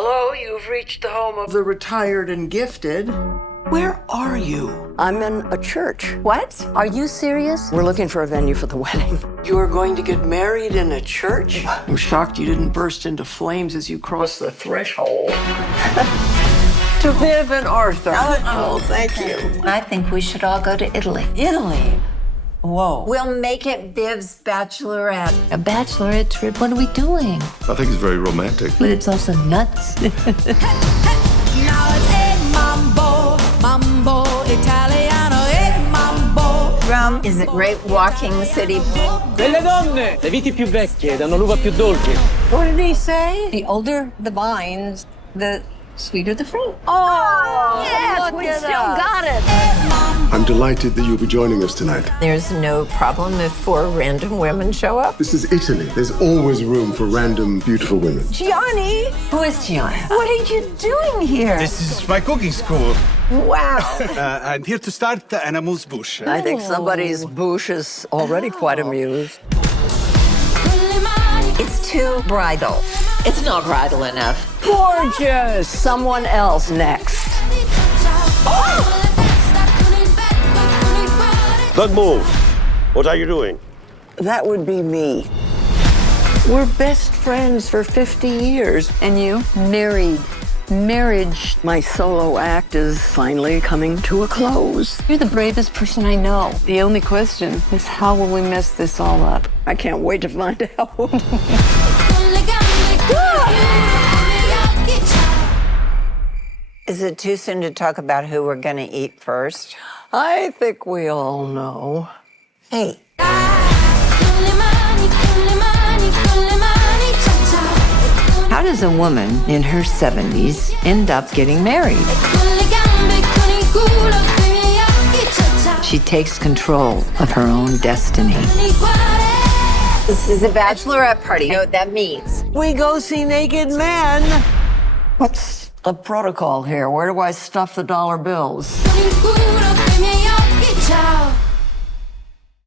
Hello, you've reached the home of the retired and gifted. Where are you? I'm in a church. What? Are you serious? We're looking for a venue for the wedding. You are going to get married in a church? I'm shocked you didn't burst into flames as you crossed the threshold. To Viv and Arthur. Oh, thank you. I think we should all go to Italy. Italy? Whoa. We'll make it Viv's bachelorette. A bachelorette trip? What are we doing? I think it's very romantic. But it's also nuts. Now it's mambo Italiano, mambo. Rome is a great walking city. Belle donne, le viti più vecchie danno l'uva più dolce. What did he say? The older the vines, the sweeter the fruit. Oh, yes, we still got it. I'm delighted that you'll be joining us tonight. There's no problem if 4 random women show up. This is Italy. There's always room for random, beautiful women. Gianni? Who is Gianni? What are you doing here? This is my cooking school. Wow. I'm here to start an amuse bouche. I think somebody's bouche is already quite amused. It's too bridal. It's not bridal enough. Gorgeous! Someone else next. Don't move. What are you doing? That would be me. We're best friends for 50 years. And you? Married. Marriage. My solo act is finally coming to a close. You're the bravest person I know. The only question is how will we mess this all up? I can't wait to find out. Is it too soon to talk about who we're going to eat first? I think we all know. Hey. How does a woman in her 70s end up getting married? She takes control of her own destiny. This is a bachelorette party. You know what that means? We go see naked men. What's the protocol here? Where do I stuff the dollar bills? Ciao.